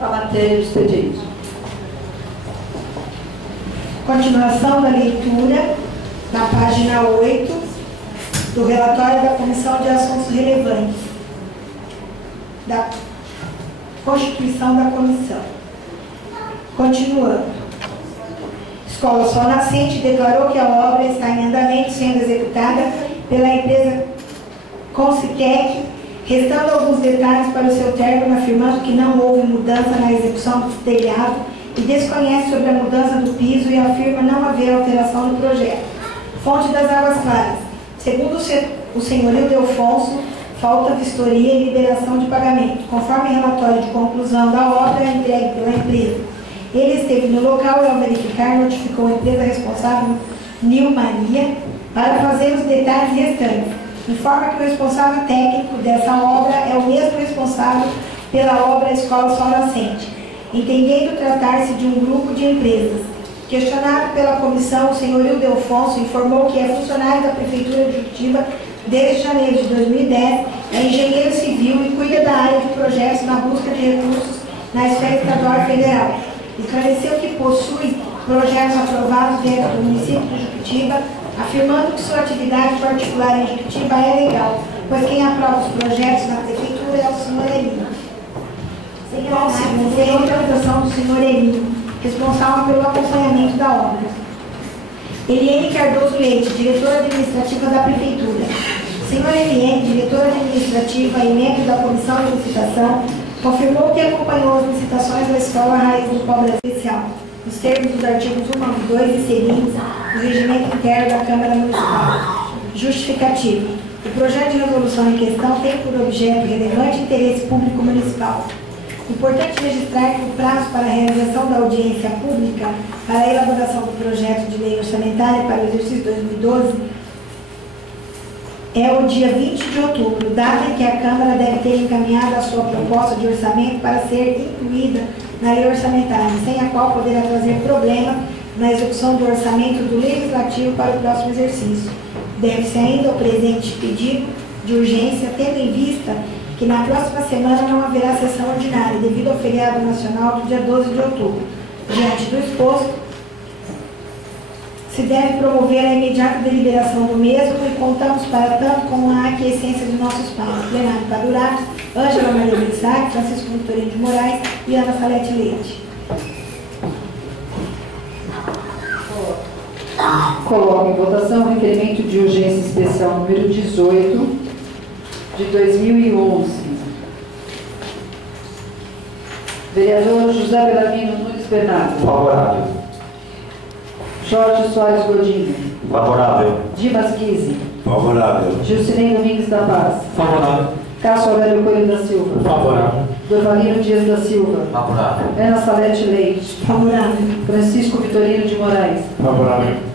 a matéria do expediente. Continuação da leitura na página 8 do relatório da Comissão de Assuntos Relevantes da Constituição da Comissão. Continuando. Escola Sol Nascente declarou que a obra está em andamento sendo executada pela empresa Concitec, restando alguns detalhes para o seu término, afirmando que não houve mudança na execução do telhado e desconhece sobre a mudança do piso e afirma não haver alteração no projeto. Fonte das Águas Claras. Segundo o senhorio Delfonso, falta vistoria e liberação de pagamento, conforme relatório de conclusão da obra entregue pela empresa. Ele esteve no local e, ao verificar, notificou a empresa responsável, Nilmaria, para fazer os detalhes restantes. Informa que o responsável técnico dessa obra é o mesmo responsável pela obra Escola Sol Nascente, entendendo tratar-se de um grupo de empresas. Questionado pela comissão, o senhorio Delfonso informou que é funcionário da Prefeitura de Juquitiba desde janeiro de 2010, é engenheiro civil e cuida da área de projetos na busca de recursos na esfera estadual e federal. Esclareceu que possui projetos aprovados dentro do município de Juquitiba, afirmando que sua atividade particular em Juquitiba é legal, pois quem aprova os projetos na Prefeitura é o senhor Elino. Sem autorização do senhor Elino, responsável pelo acompanhamento da obra. Eliane Cardoso Leite, diretora administrativa da Prefeitura. Senhor Eliane, diretora administrativa e membro da Comissão de Licitação, confirmou que acompanhou as licitações da Escola Raiz do Pau Especial, nos termos dos artigos 1, 2 e seguintes do Regimento Interno da Câmara Municipal. Justificativa. O projeto de resolução em questão tem por objeto relevante interesse público municipal. Importante registrar que o prazo para a realização da audiência pública para a elaboração do projeto de lei orçamentária para o exercício 2012 é o dia 20 de outubro, data em que a Câmara deve ter encaminhado a sua proposta de orçamento para ser incluída na lei orçamentária, sem a qual poderá trazer problema na execução do orçamento do Legislativo para o próximo exercício. Deve-se ainda o presente pedido de urgência, tendo em vista que na próxima semana não haverá sessão ordinária, devido ao feriado nacional do dia 12 de outubro. Diante do exposto, se deve promover a imediata deliberação do mesmo e contamos para tanto com a aquiescência de nossos pais, Plenário Padurato, Ângela Maria Bessari, Francisco Vitorino de Moraes e Ana Salete Leite. Coloco em votação o requerimento de urgência especial número 18 de 2011. Vereador José Belarmino Nunes Bernardo. Favorável. Jorge Soares Godinho. Favorável. Dimas Guise. Favorável. Gilcinei Domingues da Paz. Favorável. Cássio Aurélio Coelho da Silva. Favorável. Dorvalino Dias da Silva. Favorável. Ana Salete Leite. Favorável. Francisco Vitorino de Moraes. Favorável.